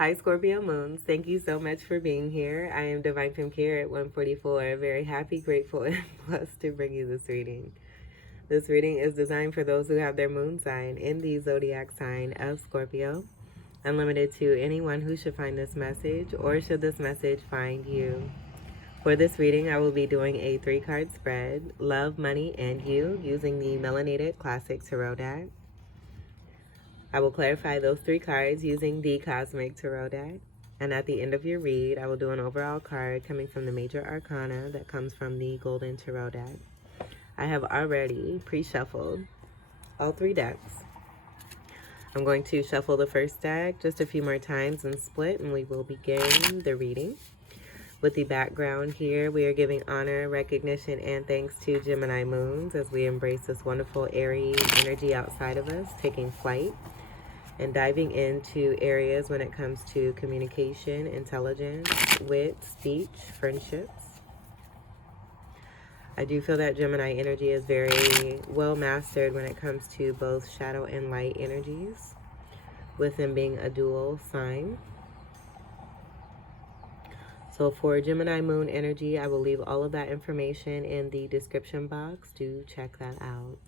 Hi, Scorpio Moons. Thank you so much for being here. I am Divine Femme Care at 144. Very happy, grateful, and blessed to bring you this reading. This reading is designed for those who have their moon sign in the zodiac sign of Scorpio. Unlimited to anyone who should find this message, or should this message find you. For this reading, I will be doing a 3-card spread, Love, Money, and You, using the Melanated Classic Tarot deck. I will clarify those 3 cards using the Cosmic Tarot deck. And at the end of your read, I will do an overall card coming from the Major Arcana that comes from the Golden Tarot deck. I have already pre-shuffled all 3 decks. I'm going to shuffle the first deck just a few more times and split, and we will begin the reading. With the background here, we are giving honor, recognition, and thanks to Gemini Moons as we embrace this wonderful Aries energy outside of us, taking flight and diving into areas when it comes to communication, intelligence, wit, speech, friendships. I do feel that Gemini energy is very well mastered when it comes to both shadow and light energies, with them being a dual sign. So for Gemini Moon energy, I will leave all of that information in the description box. Do check that out.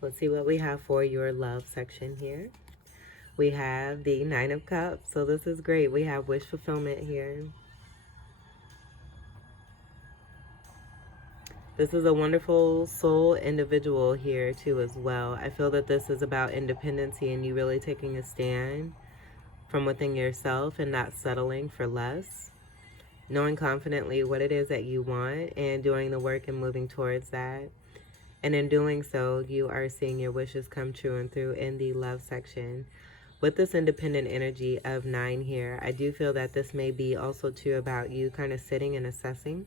Let's see what we have for your love section here. We have the 9 of Cups, so this is great. We have wish fulfillment here. This is a wonderful soul individual here too as well. I feel that this is about independency and you really taking a stand from within yourself and not settling for less. Knowing confidently what it is that you want and doing the work and moving towards that. And in doing so, you are seeing your wishes come true and through in the love section. With this independent energy of 9 here, I do feel that this may be also too about you kind of sitting and assessing.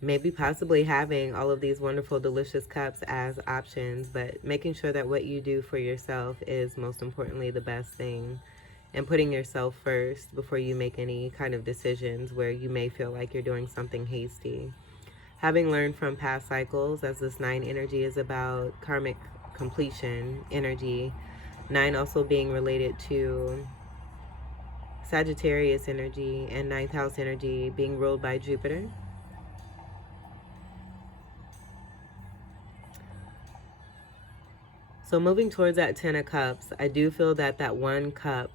Maybe possibly having all of these wonderful, delicious cups as options, but making sure that what you do for yourself is most importantly the best thing. And putting yourself first before you make any kind of decisions where you may feel like you're doing something hasty. Having learned from past cycles, as this 9 energy is about karmic completion energy, 9 also being related to Sagittarius energy and 9th house energy being ruled by Jupiter. So moving towards that 10 of Cups, I do feel that that 1 cup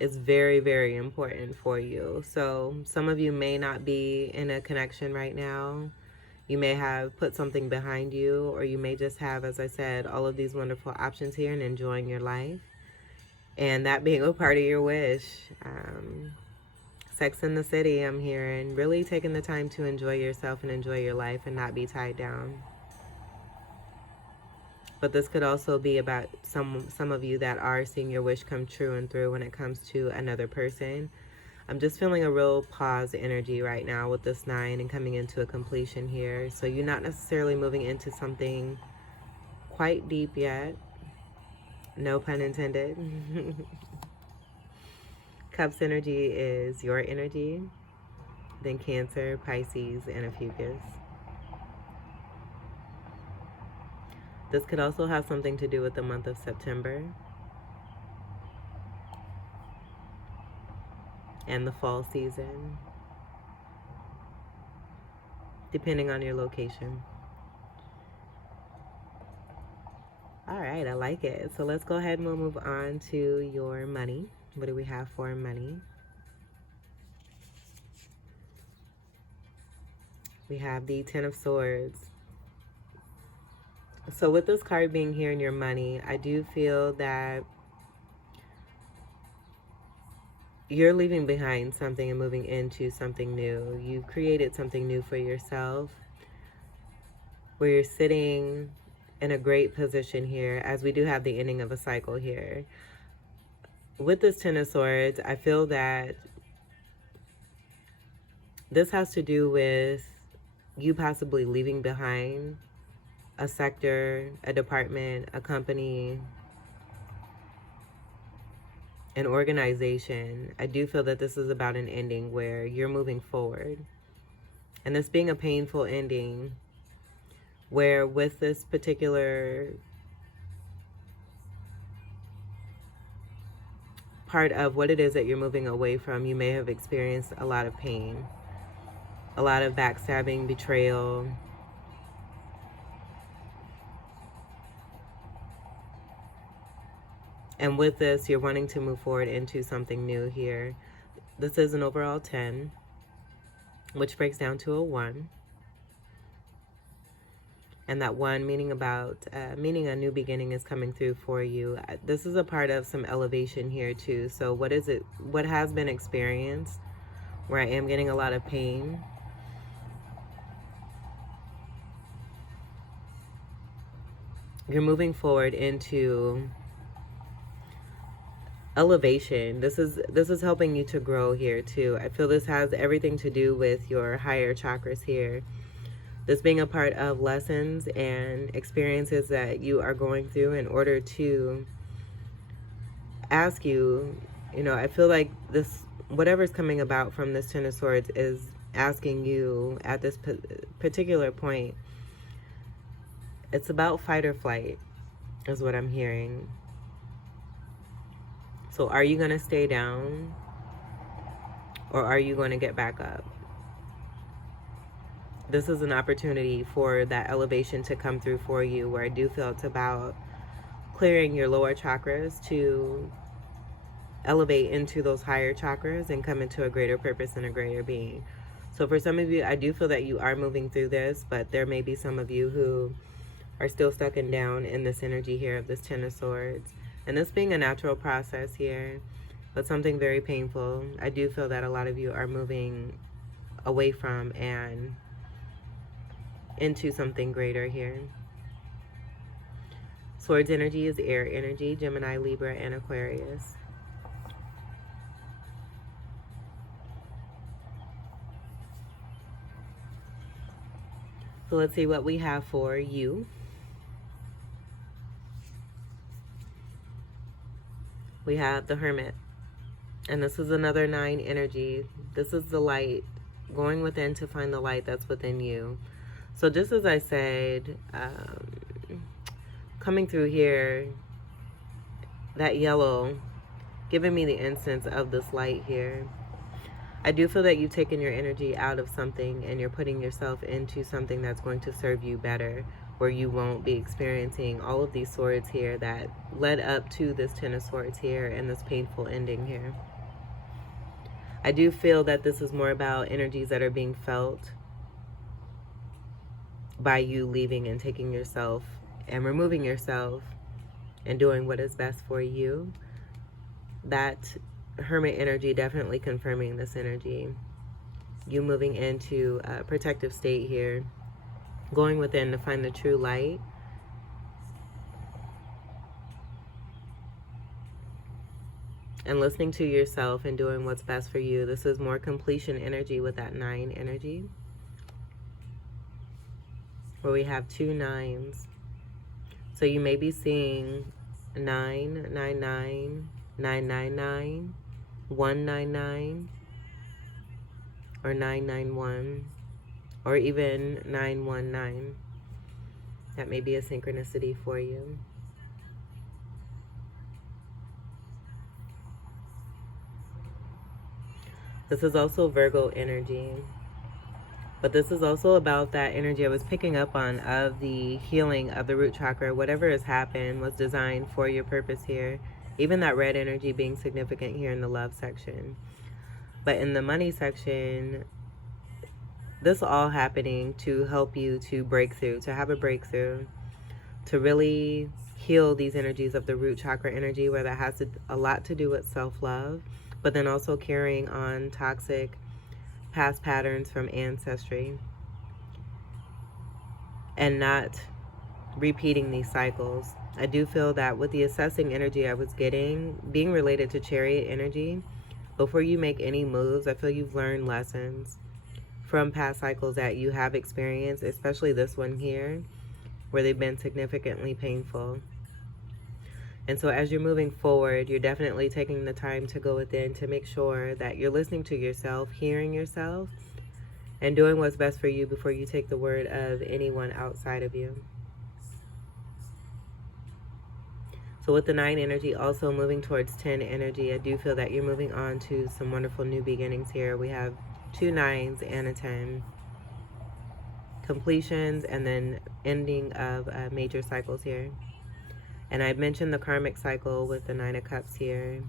is very, very important for you. So some of you may not be in a connection right now. You may have put something behind you, or you may just have, as I said, all of these wonderful options here and enjoying your life. And that being a part of your wish. Sex in the City, I'm hearing. Really taking the time to enjoy yourself and enjoy your life and not be tied down. But this could also be about some of you that are seeing your wish come true and through when it comes to another person. I'm just feeling a real pause energy right now with this 9 and coming into a completion here. So you're not necessarily moving into something quite deep yet. No pun intended. Cups energy is your energy. Then Cancer, Pisces, and a Fucus. This could also have something to do with the month of September and the fall season, depending on your location. All right, I like it. So let's go ahead and we'll move on to your money. What do we have for money? We have the 10 of Swords. So with this card being here in your money, I do feel that you're leaving behind something and moving into something new. You've created something new for yourself where you're sitting in a great position here, as we do have the ending of a cycle here. With this 10 of Swords, I feel that this has to do with you possibly leaving behind a sector, a department, a company, an organization. I do feel that this is about an ending where you're moving forward. And this being a painful ending, where with this particular part of what it is that you're moving away from. You may have experienced a lot of pain, a lot of backstabbing, betrayal. And with this, you're wanting to move forward into something new here. This is an overall 10, which breaks down to a 1. And that 1 meaning meaning a new beginning is coming through for you. This is a part of some elevation here too. So what has been experienced, where I am getting a lot of pain, you're moving forward into elevation. This is helping you to grow here too. I feel this has everything to do with your higher chakras here. This being a part of lessons and experiences that you are going through in order to ask you, I feel like this, whatever's coming about from this Ten of Swords is asking you at this particular point. It's about fight or flight is what I'm hearing. So are you going to stay down, or are you going to get back up? This is an opportunity for that elevation to come through for you, where I do feel it's about clearing your lower chakras to elevate into those higher chakras and come into a greater purpose and a greater being. So for some of you, I do feel that you are moving through this, but there may be some of you who are still stuck and down in this energy here of this Ten of Swords. And this being a natural process here, but something very painful. I do feel that a lot of you are moving away from and into something greater here. Swords energy is air energy, Gemini, Libra, and Aquarius. So let's see what we have for you. We have the Hermit, and this is another 9 energy. This is the light, going within to find the light that's within you. So just as I said, coming through here, that yellow, giving me the instance of this light here. I do feel that you've taken your energy out of something and you're putting yourself into something that's going to serve you better, where you won't be experiencing all of these swords here that led up to this Ten of Swords here and this painful ending here. I do feel that this is more about energies that are being felt by you leaving and taking yourself and removing yourself and doing what is best for you. That Hermit energy definitely confirming this energy. You moving into a protective state here, going within to find the true light. And listening to yourself and doing what's best for you. This is more completion energy with that 9 energy, where we have 2 9s. So you may be seeing 999, 999, 199, or 991, or even 919. That may be a synchronicity for you. This is also Virgo energy. But this is also about that energy I was picking up on of the healing of the root chakra. Whatever has happened was designed for your purpose here. Even that red energy being significant here in the love section. But in the money section, this all happening to help you to break through, to have a breakthrough, to really heal these energies of the root chakra energy, where that has a lot to do with self-love, but then also carrying on toxic past patterns from ancestry and not repeating these cycles. I do feel that with the assessing energy I was getting, being related to Chariot energy, before you make any moves, I feel you've learned lessons from past cycles that you have experienced, especially this one here, where they've been significantly painful. And so as you're moving forward, you're definitely taking the time to go within to make sure that you're listening to yourself, hearing yourself, and doing what's best for you before you take the word of anyone outside of you. So with the 9 energy also moving towards 10 energy, I do feel that you're moving on to some wonderful new beginnings here. We have 2 9s and a 10. Completions and then ending of major cycles here. And I mentioned the karmic cycle with the 9 of Cups here.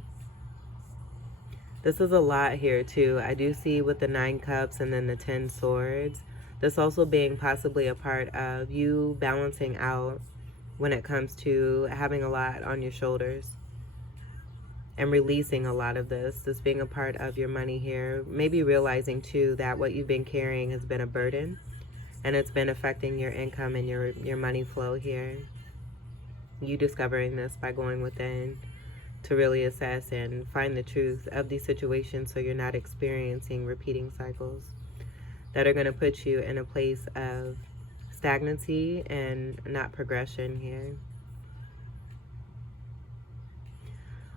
This is a lot here too. I do see with the 9 Cups and then the 10 Swords, this also being possibly a part of you balancing out when it comes to having a lot on your shoulders and releasing a lot of this being a part of your money here. Maybe realizing too that what you've been carrying has been a burden and it's been affecting your income and your money flow here. You discovering this by going within to really assess and find the truth of these situations so you're not experiencing repeating cycles that are going to put you in a place of stagnancy and not progression here.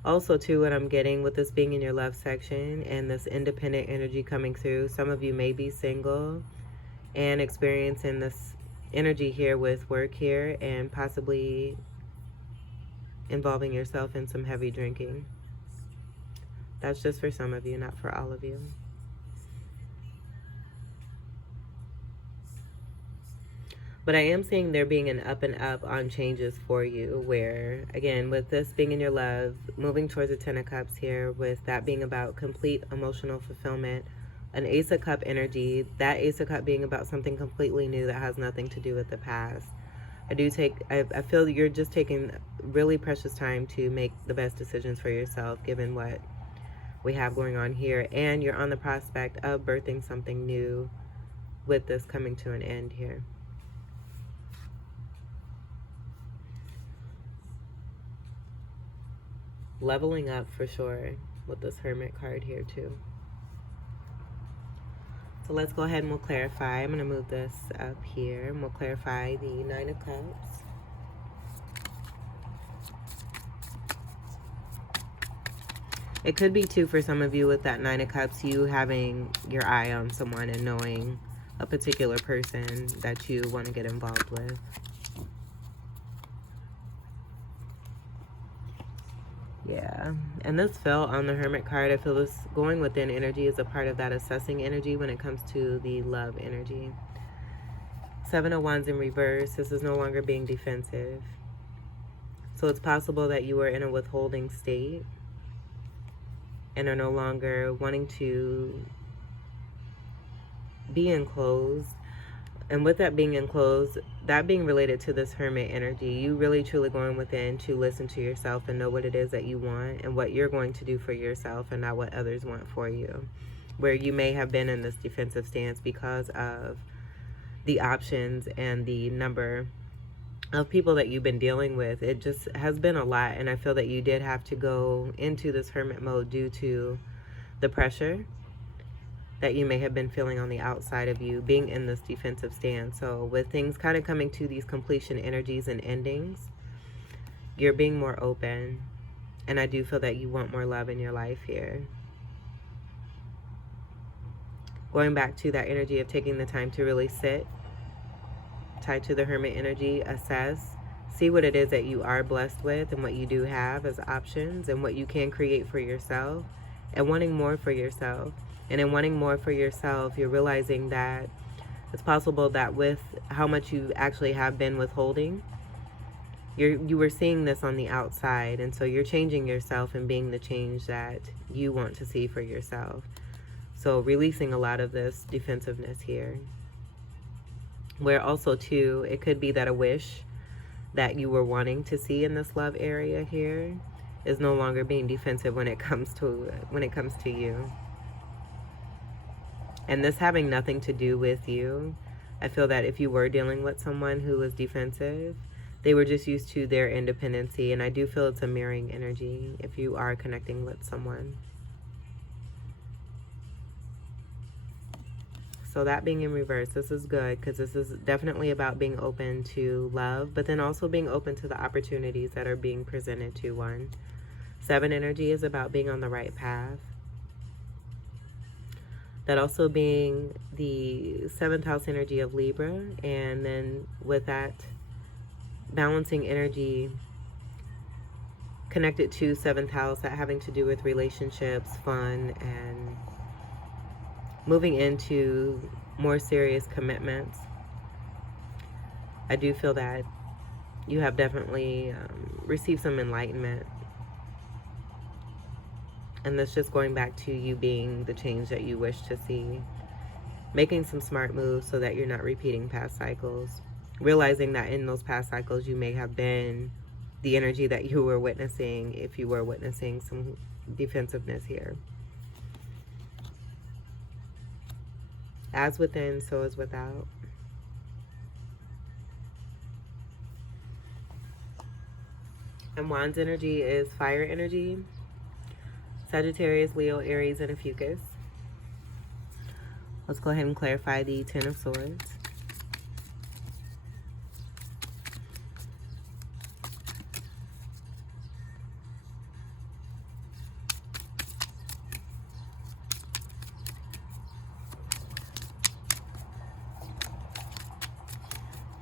Also too, what I'm getting with this being in your love section and this independent energy coming through, some of you may be single and experiencing this energy here with work here and possibly involving yourself in some heavy drinking. That's just for some of you, not for all of you. But I am seeing there being an up and up on changes for you where, again, with this being in your love, moving towards the 10 of Cups here, with that being about complete emotional fulfillment, an Ace of Cup energy, that Ace of Cup being about something completely new that has nothing to do with the past. I feel that you're just taking really precious time to make the best decisions for yourself, given what we have going on here. And you're on the prospect of birthing something new with this coming to an end here. Leveling up for sure with this Hermit card here too. So let's go ahead and we'll clarify. I'm going to move this up here and we'll clarify the 9 of Cups. It could be too for some of you with that 9 of Cups, you having your eye on someone and knowing a particular person that you want to get involved with. Yeah, and this fell on the Hermit card. I feel this going within energy is a part of that assessing energy when it comes to the love energy. 7 of Wands in reverse. This is no longer being defensive. So it's possible that you were in a withholding state and are no longer wanting to be enclosed. And with that being enclosed, that being related to this Hermit energy, you really truly going within to listen to yourself and know what it is that you want and what you're going to do for yourself and not what others want for you. Where you may have been in this defensive stance because of the options and the number of people that you've been dealing with. It just has been a lot, and I feel that you did have to go into this Hermit mode due to the pressure that you may have been feeling on the outside of you being in this defensive stance. So with things kind of coming to these completion energies and endings, you're being more open, and I do feel that you want more love in your life here. Going back to that energy of taking the time to really sit, tied to the Hermit energy, assess, see what it is that you are blessed with and what you do have as options and what you can create for yourself, and wanting more for yourself. And in wanting more for yourself, you're realizing that it's possible that with how much you actually have been withholding, you were seeing this on the outside, and so you're changing yourself and being the change that you want to see for yourself. So releasing a lot of this defensiveness here. Where also too, it could be that a wish that you were wanting to see in this love area here is no longer being defensive when it comes to you. And this having nothing to do with you. I feel that if you were dealing with someone who was defensive, they were just used to their independency. And I do feel it's a mirroring energy if you are connecting with someone. So that being in reverse, this is good because this is definitely about being open to love, but then also being open to the opportunities that are being presented to one. 7 energy is about being on the right path. That also being the 7th house energy of Libra, and then with that balancing energy connected to 7th house, that having to do with relationships, fun, and moving into more serious commitments. I do feel that you have definitely received some enlightenment. And that's just going back to you being the change that you wish to see. Making some smart moves so that you're not repeating past cycles. Realizing that in those past cycles you may have been the energy that you were witnessing if you were witnessing some defensiveness here. As within, so is without. And Wands energy is fire energy. Sagittarius, Leo, Aries, and a Fucus. Let's go ahead and clarify the Ten of Swords.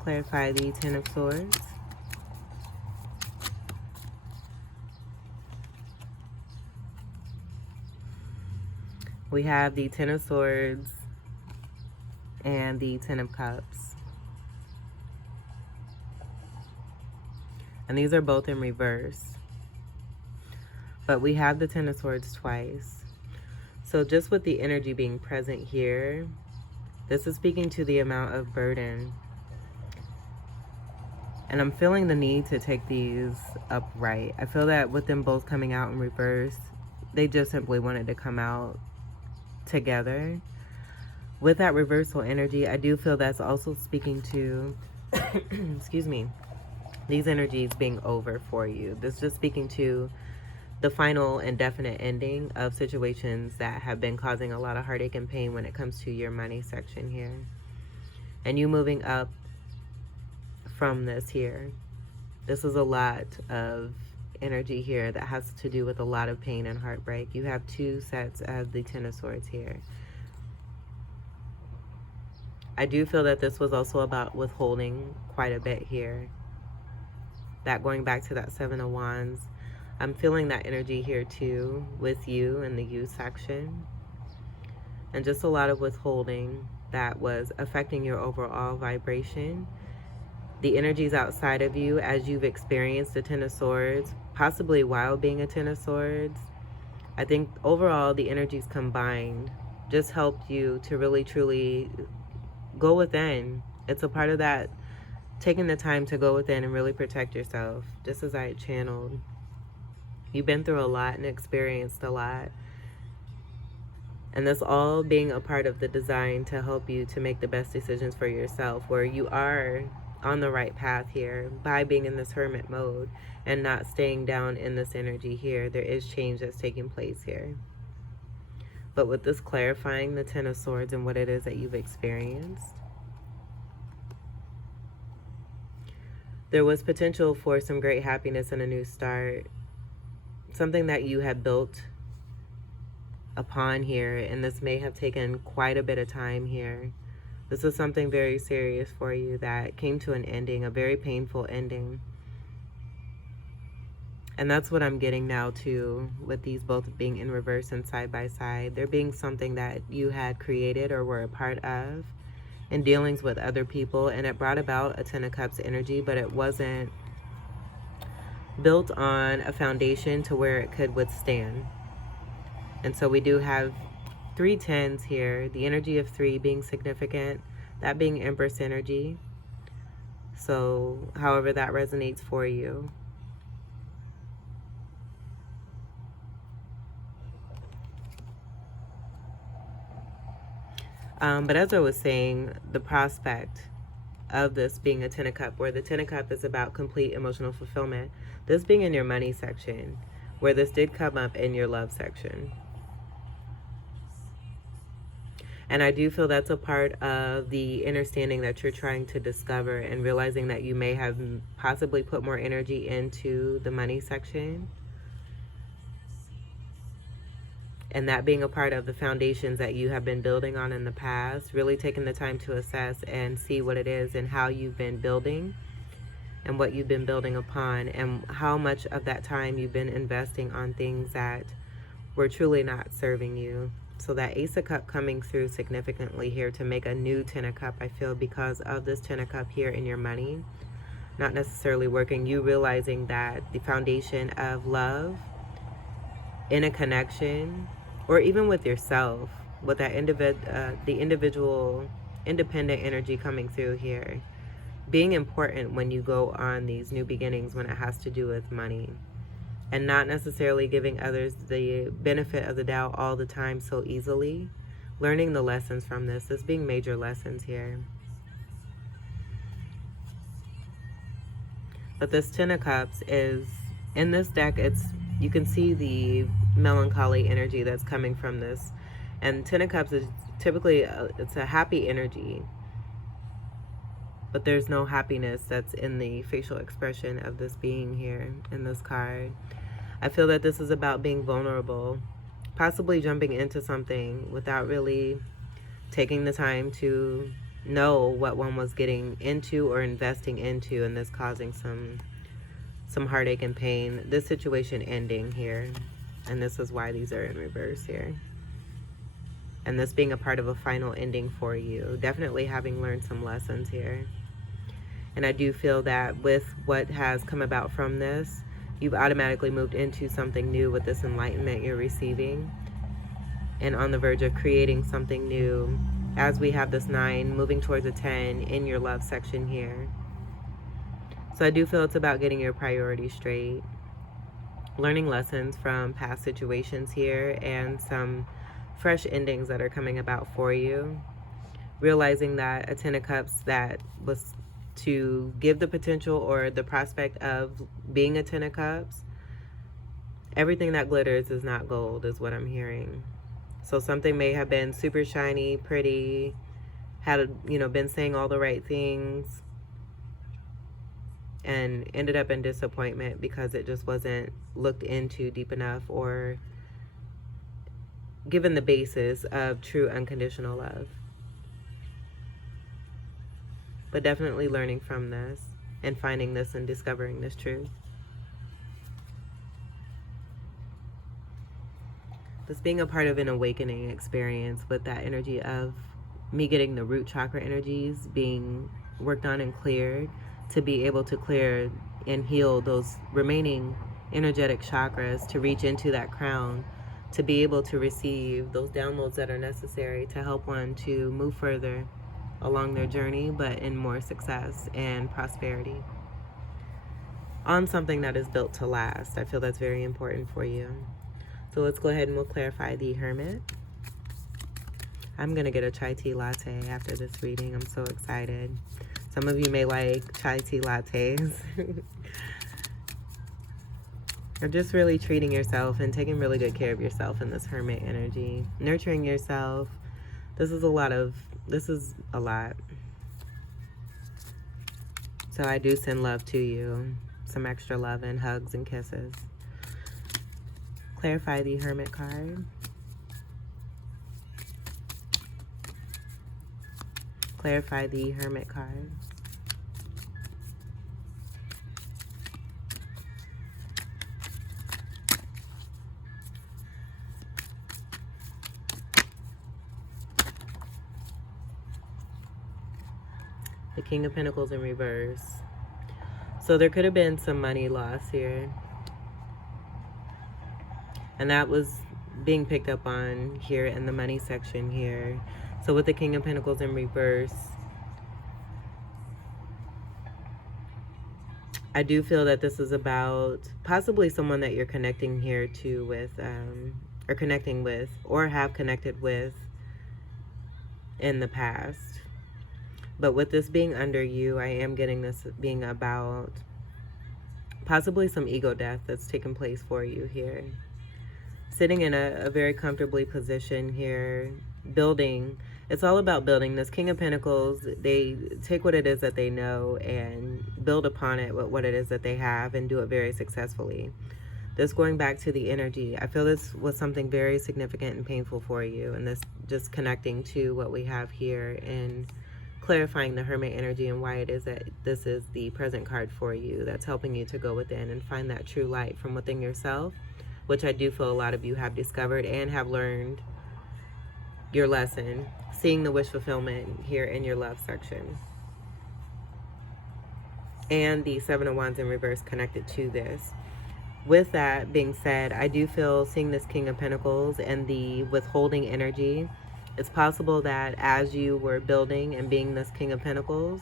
Clarify the Ten of Swords. We have the Ten of Swords and the Ten of Cups. And these are both in reverse. But we have the Ten of Swords twice. So just with the energy being present here, this is speaking to the amount of burden. And I'm feeling the need to take these upright. I feel that with them both coming out in reverse, they just simply wanted to come out together. With that reversal energy, I do feel that's also speaking to, excuse me, these energies being over for you. This is just speaking to the final and definite ending of situations that have been causing a lot of heartache and pain when it comes to your money section here. And you moving up from this here. This is a lot of energy here that has to do with a lot of pain and heartbreak. You have two sets of the Ten of Swords here. I do feel that this was also about withholding quite a bit here. That going back to that Seven of Wands, I'm feeling that energy here too with you in the you section. And just a lot of withholding that was affecting your overall vibration. The energies outside of you as you've experienced the Ten of Swords, possibly while being a Ten of Swords. I think overall the energies combined just helped you to really truly go within. It's a part of that, taking the time to go within and really protect yourself, just as I channeled. You've been through a lot and experienced a lot. And this all being a part of the design to help you to make the best decisions for yourself, where you are on the right path here by being in this hermit mode and not staying down in this energy here. There is change that's taking place here. But with this clarifying the Ten of Swords and what it is that you've experienced, there was potential for some great happiness and a new start. Something that you had built upon here, and this may have taken quite a bit of time here. This is something very serious for you that came to an ending, a very painful ending. And that's what I'm getting now too, with these both being in reverse and side by side. There being something that you had created or were a part of in dealings with other people, and it brought about a Ten of Cups energy, but it wasn't built on a foundation to where it could withstand. And so we do have 3 tens here, the energy of 3 being significant, that being Empress energy. So however that resonates for you. But as I was saying, the prospect of this being a Ten of Cup, where the Ten of Cup is about complete emotional fulfillment, this being in your money section, where this did come up in your love section. And I do feel that's a part of the understanding that you're trying to discover, and realizing that you may have possibly put more energy into the money section. And that being a part of the foundations that you have been building on in the past, really taking the time to assess and see what it is and how you've been building and what you've been building upon, and how much of that time you've been investing on things that were truly not serving you. So that Ace of Cup coming through significantly here to make a new Ten of Cup, I feel, because of this Ten of Cup here in your money not necessarily working, you realizing that the foundation of love in a connection, or even with yourself, with that the individual independent energy coming through here, being important when you go on these new beginnings when it has to do with money, and not necessarily giving others the benefit of the doubt all the time so easily. Learning the lessons from this being major lessons here. But this Ten of Cups is, in this deck, you can see the melancholy energy that's coming from this. And Ten of Cups is typically, it's a happy energy. But there's no happiness that's in the facial expression of this being here in this card. I feel that this is about being vulnerable, possibly jumping into something without really taking the time to know what one was getting into or investing into, and this causing some heartache and pain. This situation ending here, and this is why these are in reverse here. And this being a part of a final ending for you, definitely having learned some lessons here. And I do feel that with what has come about from this, you've automatically moved into something new with this enlightenment you're receiving, and on the verge of creating something new, as we have this 9 moving towards a 10 in your love section here. So I do feel it's about getting your priorities straight, learning lessons from past situations here, and some fresh endings that are coming about for you. Realizing that a Ten of Cups that was to give the potential or the prospect of being a Ten of Cups, everything that glitters is not gold, is what I'm hearing. So something may have been super shiny, pretty, had, been saying all the right things, and ended up in disappointment because it just wasn't looked into deep enough or given the basis of true unconditional love. But definitely learning from this and finding this and discovering this truth. This being a part of an awakening experience with that energy of me getting the root chakra energies being worked on and cleared, to be able to clear and heal those remaining energetic chakras, to reach into that crown, to be able to receive those downloads that are necessary to help one to move further along their journey, but in more success and prosperity on something that is built to last. I feel that's very important for you. So let's go ahead and we'll clarify the Hermit. I'm going to get a chai tea latte after this reading. I'm so excited. Some of you may like chai tea lattes. Or just really treating yourself and taking really good care of yourself in this Hermit energy. Nurturing yourself. This is a lot. So I do send love to you. Some extra love and hugs and kisses. Clarify the Hermit card. Clarify the Hermit card. The King of Pentacles in reverse. So there could have been some money loss here. And that was being picked up on here in the money section here. So with the King of Pentacles in reverse, I do feel that this is about possibly someone that you're connecting here to with, or connecting with, or have connected with in the past. But with this being under you, I am getting this being about possibly some ego death that's taken place for you here. Sitting in a very comfortably position here, building. It's all about building. This King of Pentacles, they take what it is that they know and build upon it with what it is that they have and do it very successfully. This going back to the energy, I feel this was something very significant and painful for you, and this just connecting to what we have here in clarifying the Hermit energy and why it is that this is the present card for you, that's helping you to go within and find that true light from within yourself, which I do feel a lot of you have discovered and have learned your lesson, seeing the wish fulfillment here in your love section. And the Seven of Wands in reverse connected to this. With that being said, I do feel seeing this King of Pentacles and the withholding energy. It's possible that as you were building and being this King of Pentacles,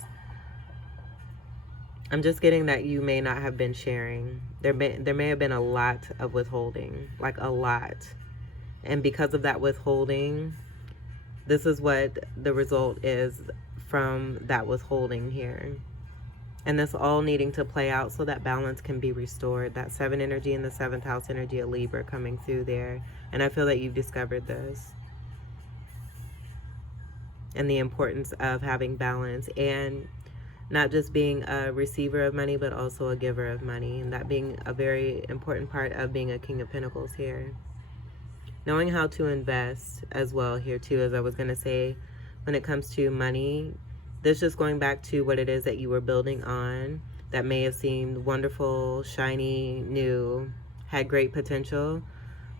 I'm just getting that you may not have been sharing. There may have been a lot of withholding, like a lot. And because of that withholding, this is what the result is from that withholding here. And this all needing to play out so that balance can be restored. That 7 energy and the 7th house energy of Libra coming through there. And I feel that you've discovered this. And the importance of having balance. And not just being a receiver of money, but also a giver of money. And that being a very important part of being a King of Pentacles here. Knowing how to invest as well here too, as I was going to say, when it comes to money. This just going back to what it is that you were building on that may have seemed wonderful, shiny, new, had great potential,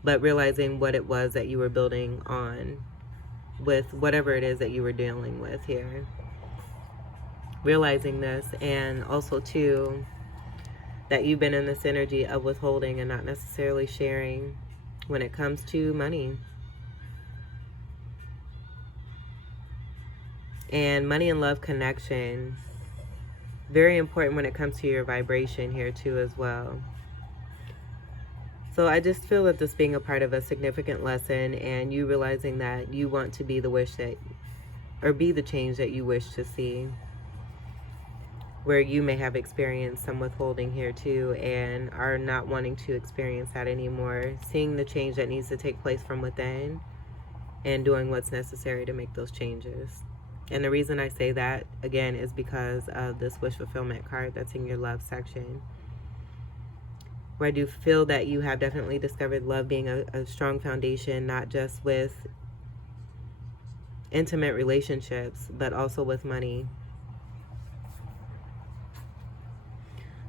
but realizing what it was that you were building on with whatever it is that you were dealing with here. Realizing this, and also too, that you've been in this energy of withholding and not necessarily sharing when it comes to money. And money and love connection, very important when it comes to your vibration here too as well. So I just feel that this being a part of a significant lesson and you realizing that you want to be the wish that, or be the change that you wish to see. Where you may have experienced some withholding here too and are not wanting to experience that anymore. Seeing the change that needs to take place from within and doing what's necessary to make those changes. And the reason I say that, again, is because of this wish fulfillment card that's in your love section. Where I do feel that you have definitely discovered love being a strong foundation, not just with intimate relationships, but also with money.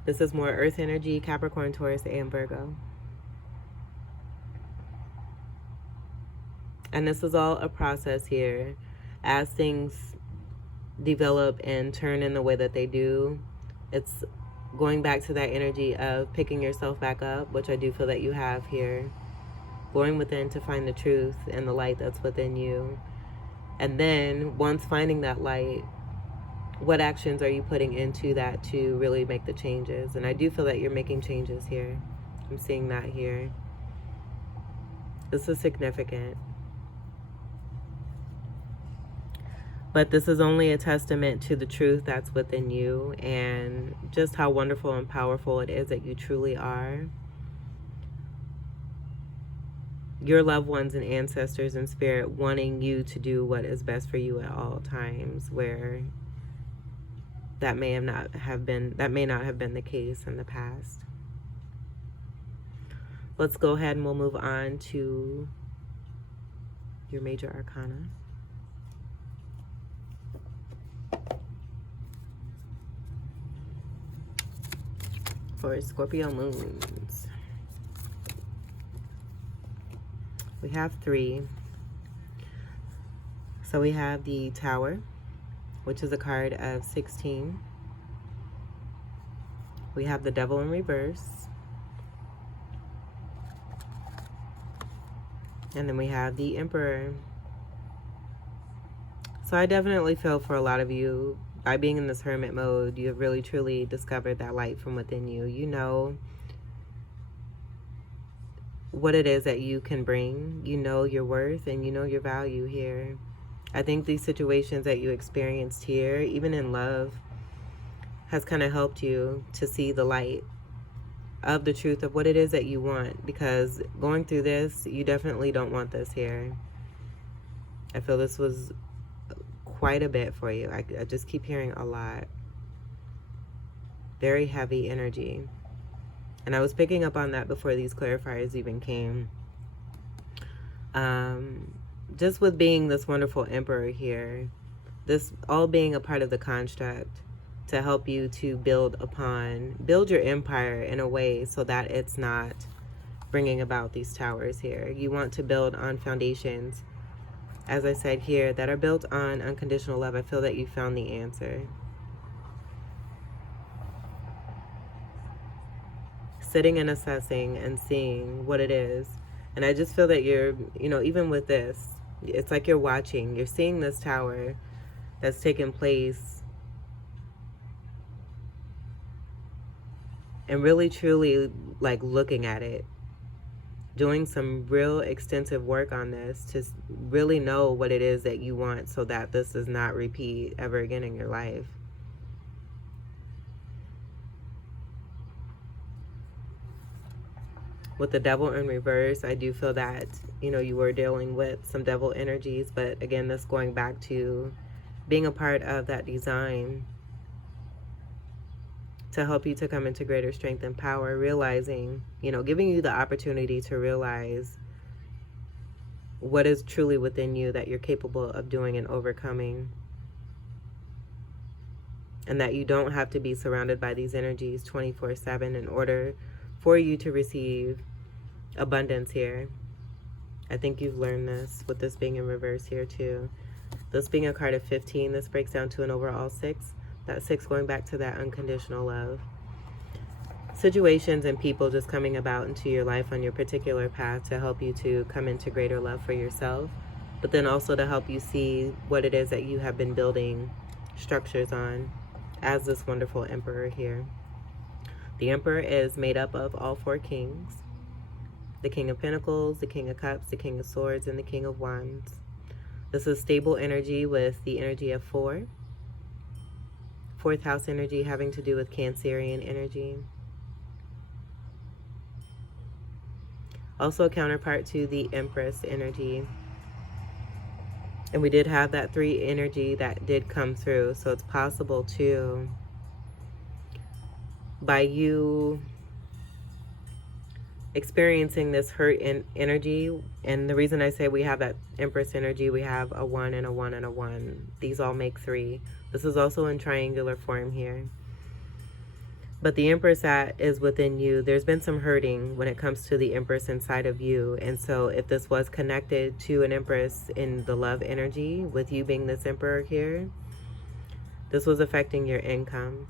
This is more Earth energy, Capricorn, Taurus, and Virgo. And this is all a process here. As things develop and turn in the way that they do, it's going back to that energy of picking yourself back up, which I do feel that you have here. Going within to find the truth and the light that's within you. And then, once finding that light, what actions are you putting into that to really make the changes? And I do feel that you're making changes here. I'm seeing that here. This is significant. But this is only a testament to the truth that's within you and just how wonderful and powerful it is that you truly are. Your loved ones and ancestors in spirit wanting you to do what is best for you at all times, where that may not have been the case in the past. Let's go ahead and we'll move on to your major arcana. For Scorpio moons. We have 3. So we have the Tower, which is a card of 16. We have the Devil in reverse. And then we have the Emperor. So I definitely feel for a lot of you, by being in this hermit mode, you have really truly discovered that light from within you. You know what it is that you can bring. You know your worth and you know your value here. I think these situations that you experienced here, even in love, has kind of helped you to see the light of the truth of what it is that you want. Because going through this, you definitely don't want this here. I feel this was quite a bit for you. I just keep hearing a lot. Very heavy energy. And I was picking up on that before these clarifiers even came. Just with being this wonderful Emperor here, This all being a part of the construct to help you to build your empire in a way so that it's not bringing about these towers here. You want to build on foundations, as I said here, that are built on unconditional love. I feel that you found the answer. Sitting and assessing and seeing what it is. And I just feel that you're, even with this, it's like you're seeing this tower that's taken place, and really truly like looking at it, doing some real extensive work on this to really know what it is that you want so that this does not repeat ever again in your life. With the devil in reverse, I do feel that, you were dealing with some devil energies, but again, this going back to being a part of that design to help you to come into greater strength and power, realizing, giving you the opportunity to realize what is truly within you that you're capable of doing and overcoming. And that you don't have to be surrounded by these energies 24/7 in order for you to receive abundance here. I think you've learned this with this being in reverse here too. This being a card of 15, this breaks down to an overall 6. That 6 going back to that unconditional love. Situations and people just coming about into your life on your particular path to help you to come into greater love for yourself, but then also to help you see what it is that you have been building structures on as this wonderful emperor here. The emperor is made up of all 4 kings. The King of Pentacles, the King of Cups, the King of Swords, and the King of Wands. This is stable energy with the energy of 4. 4th house energy having to do with Cancerian energy. Also a counterpart to the Empress energy. And we did have that 3 energy that did come through. So it's possible too, by you experiencing this hurt in energy, and the reason I say we have that Empress energy, we have a 1 and a 1 and a 1. These all make 3. This is also in triangular form here. But the Empress that is within you, there's been some hurting when it comes to the Empress inside of you. And so if this was connected to an Empress in the love energy, with you being this Emperor here, this was affecting your income.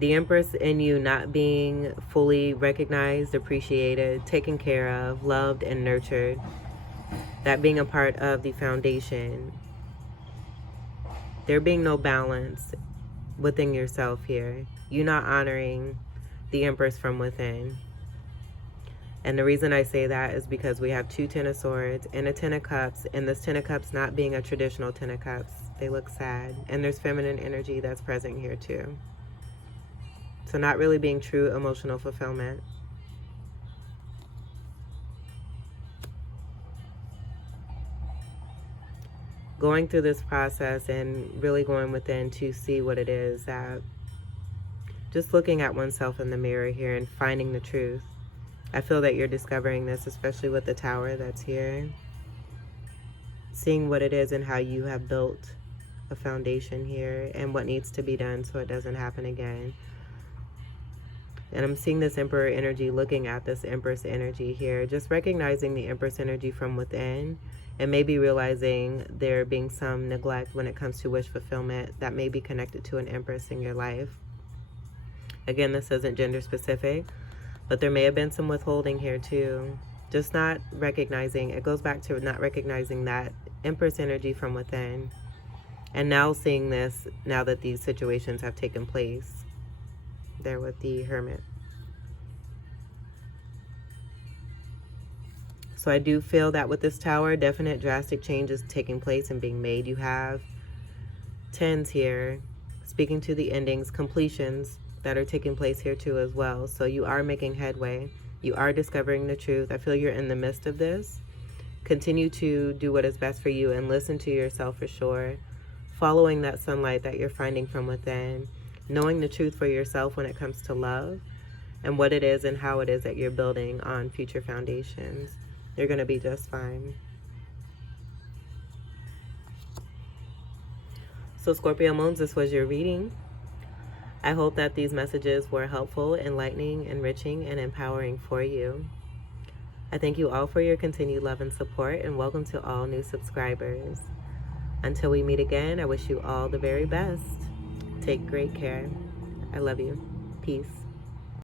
The Empress in you not being fully recognized, appreciated, taken care of, loved, and nurtured. That being a part of the foundation. There being no balance within yourself here. You not honoring the Empress from within. And the reason I say that is because we have 2 Ten of Swords and a 10 of Cups. And this 10 of Cups not being a traditional 10 of Cups. They look sad. And there's feminine energy that's present here too. So not really being true emotional fulfillment. Going through this process and really going within to see what it is that, just looking at oneself in the mirror here and finding the truth. I feel that you're discovering this, especially with the tower that's here. Seeing what it is and how you have built a foundation here and what needs to be done so it doesn't happen again. And I'm seeing this Emperor energy, looking at this Empress energy here, just recognizing the Empress energy from within, and maybe realizing there being some neglect when it comes to wish fulfillment that may be connected to an Empress in your life. Again, this isn't gender specific, but there may have been some withholding here too. Just not recognizing, it goes back to not recognizing that Empress energy from within. And now seeing this, now that these situations have taken place. There with the Hermit. So I do feel that with this tower, definite drastic changes taking place and being made. You have 10s here, speaking to the endings, completions that are taking place here too as well. So you are making headway. You are discovering the truth. I feel you're in the midst of this. Continue to do what is best for you and listen to yourself for sure. Following that sunlight that you're finding from within. Knowing the truth for yourself when it comes to love and what it is and how it is that you're building on future foundations. You're going to be just fine. So Scorpio Moons, this was your reading. I hope that these messages were helpful, enlightening, enriching, and empowering for you. I thank you all for your continued love and support, and welcome to all new subscribers. Until we meet again, I wish you all the very best. Take great care. I love you. Peace.